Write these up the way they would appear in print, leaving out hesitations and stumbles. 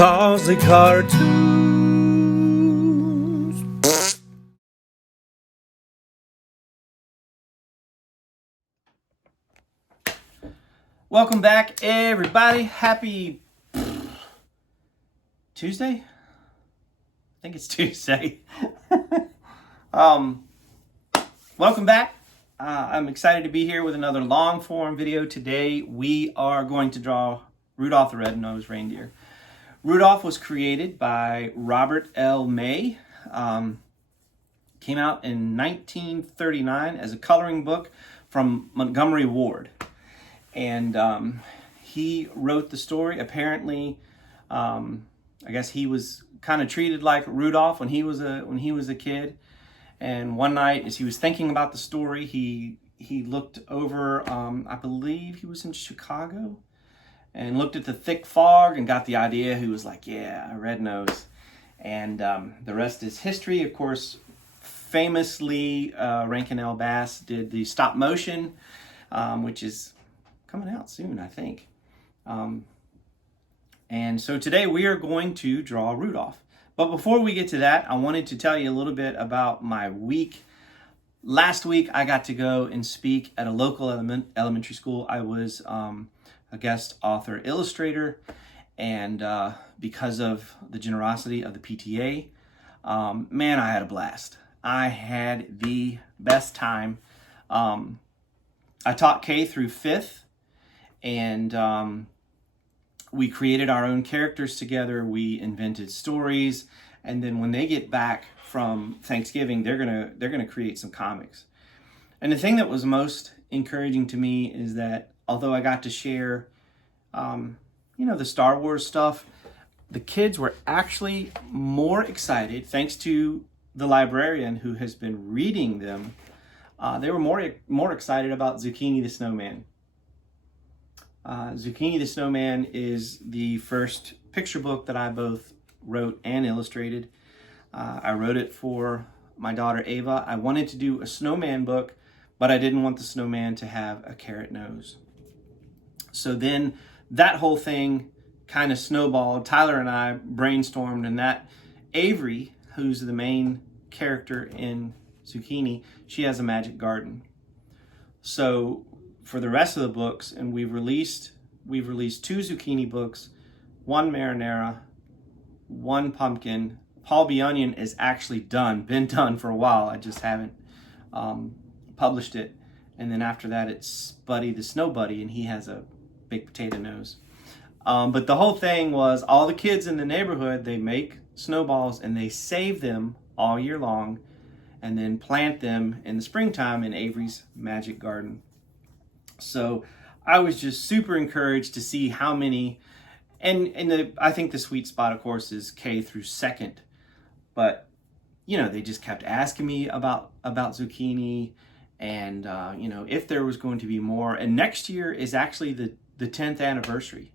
costly cartoons. Welcome back, everybody. Happy Tuesday? I think it's Tuesday. Welcome back. I'm excited to be here with another long form video. Today we are going to draw Rudolph the Red-Nosed Reindeer. Rudolph was created by Robert L. May. Came out in 1939 as a coloring book from Montgomery Ward. And he wrote the story. Apparently, I guess he was kind of treated like Rudolph when he was a kid. And one night, as he was thinking about the story, he looked over. I believe he was in Chicago, and looked at the thick fog and got the idea. He was like, "Yeah, a red nose," and the rest is history. Of course, famously, Rankin L. Bass did the stop motion, which is coming out soon, I think. And so today we are going to draw Rudolph. But before we get to that, I wanted to tell you a little bit about my week. Last week, I got to go and speak at a local elementary school. I was a guest author illustrator, and because of the generosity of the PTA, man, I had a blast. I had the best time. I taught K through 5th, and we created our own characters together. We invented stories, and then when they get back from Thanksgiving, they're gonna create some comics. And the thing that was most encouraging to me is that although I got to share, the Star Wars stuff, the kids were actually more excited, thanks to the librarian who has been reading them. They were more excited about Zucchini the Snowman. Zucchini the Snowman is the first picture book that I both wrote and illustrated. I wrote it for my daughter Ava. I wanted to do a snowman book, but I didn't want the snowman to have a carrot nose. So then that whole thing kind of snowballed. Tyler and I brainstormed, and that Avery, who's the main character in Zucchini, she has a magic garden. So for the rest of the books, and we've released 2 Zucchini books, 1 marinara, 1 pumpkin. Paul B. Onion is actually been done for a while. I just haven't published it. And then after that, it's Buddy the Snow Buddy, and he has a big potato nose. But the whole thing was all the kids in the neighborhood, they make snowballs and they save them all year long and then plant them in the springtime in Avery's magic garden. So I was just super encouraged to see how many, and I think the sweet spot, of course, is K through 2nd. But, they just kept asking me about Zucchini, and, if there was going to be more. And next year is actually the 10th anniversary.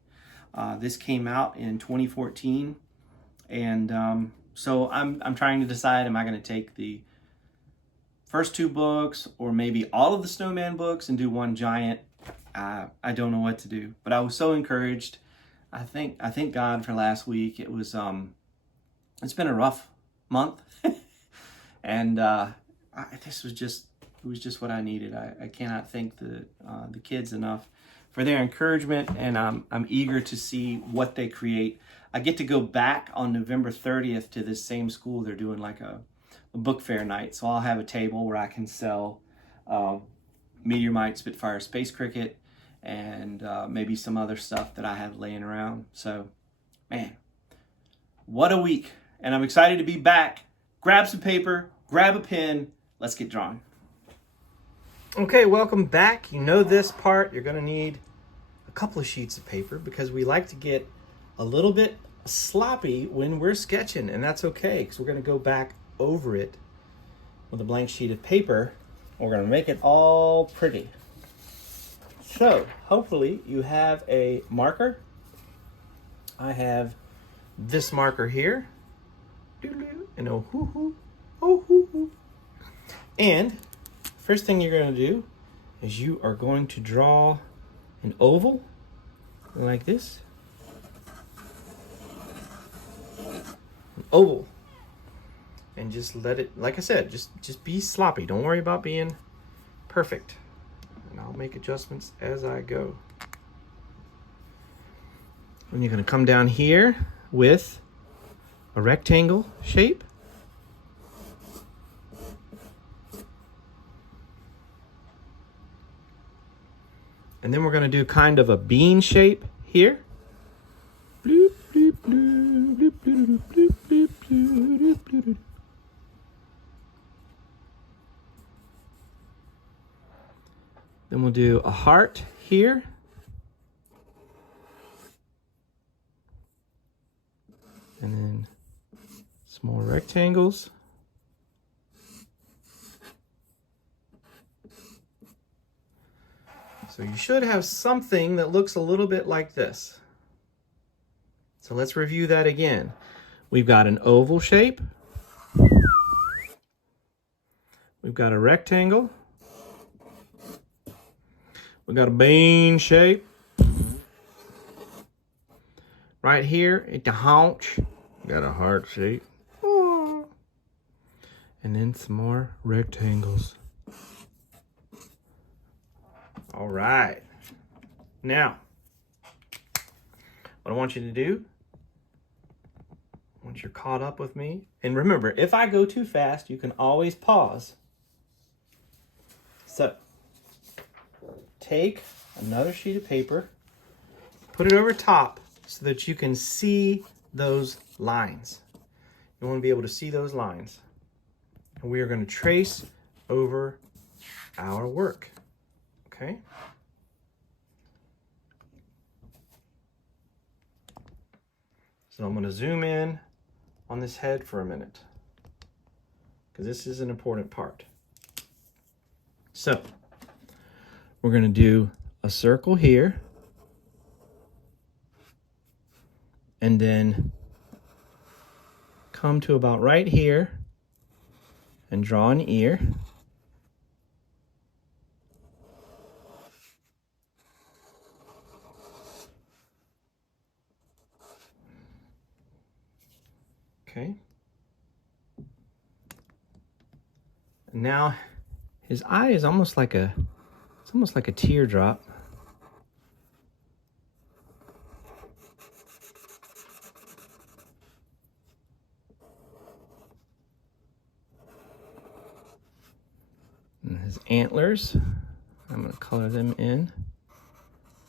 This came out in 2014. And so I'm trying to decide, am I going to take the first 2 books or maybe all of the snowman books and do one giant? I don't know what to do, but I was so encouraged. I thank God for last week. It was it's been a rough month, and it was just what I needed. I cannot thank the kids enough for their encouragement, and I'm eager to see what they create. I get to go back on November 30th to this same school. They're doing like a book fair night, so I'll have a table where I can sell Meteor Mite, Spitfire, Space Cricket, and maybe some other stuff that I have laying around. So, man, what a week. And I'm excited to be back. Grab some paper, grab a pen, let's get drawing. Okay, welcome back. You know this part, you're going to need a couple of sheets of paper because we like to get a little bit sloppy when we're sketching, and that's okay because we're going to go back over it with a blank sheet of paper. We're going to make it all pretty. So hopefully you have a marker. I have this marker here, and and first thing you're going to do is you are going to draw an oval like this. oval. And just let it, like I said, just be sloppy. Don't worry about being perfect. And I'll make adjustments as I go. And you're going to come down here with a rectangle shape. And then we're going to do kind of a bean shape here. Bloop, bloop, bloop, bloop, bloop, bloop, bloop, bloop, bloop, bloop. Then we'll do a heart here. And then some more rectangles. So you should have something that looks a little bit like this. So let's review that again. We've got an oval shape. We've got a rectangle. We've got a bean shape. Right here at the haunch, got a heart shape. And then some more rectangles. All right. Now, what I want you to do, once you're caught up with me, and remember, if I go too fast, you can always pause. So, take another sheet of paper, put it over top so that you can see those lines. You want to be able to see those lines. And we are going to trace over our work. Okay? So I'm going to zoom in on this head for a minute, because this is an important part. So we're going to do a circle here, and then come to about right here and draw an ear. Okay. Now his eye is almost like a, it's almost like a teardrop. And his antlers, I'm going to color them in.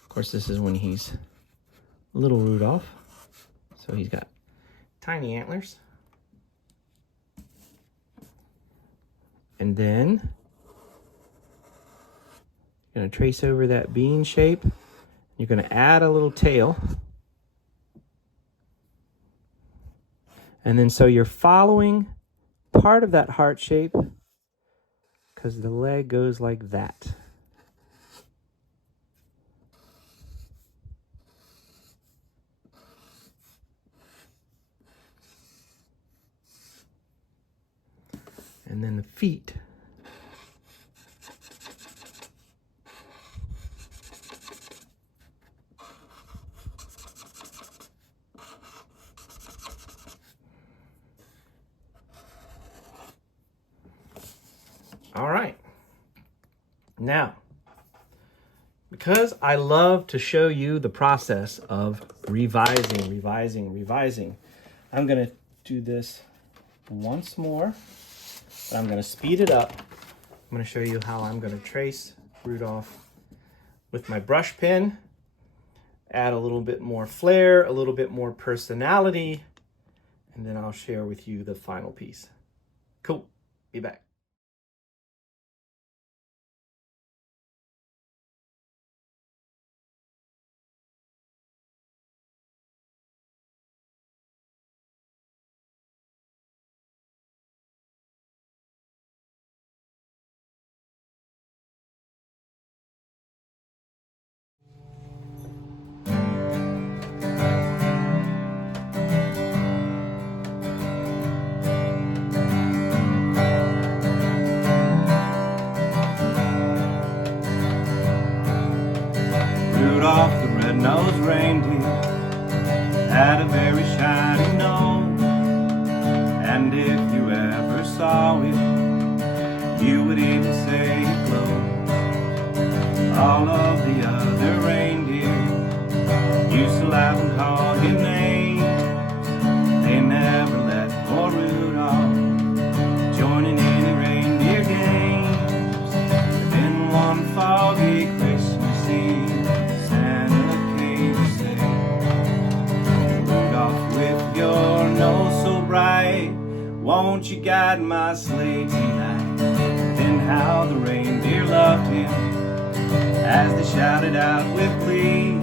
Of course, this is when he's little Rudolph, so he's got tiny antlers. And then you're going to trace over that bean shape. You're going to add a little tail. And then so you're following part of that heart shape, because the leg goes like that. And then the feet. All right. Now, because I love to show you the process of revising, I'm going to do this once more. But I'm going to speed it up. I'm going to show you how I'm going to trace Rudolph with my brush pen, add a little bit more flair, a little bit more personality, and then I'll share with you the final piece. Cool. Be back. Rudolph the red-nosed reindeer had a very shiny nose. won't you guide my sleigh tonight? Then how the reindeer loved him as they shouted out with glee.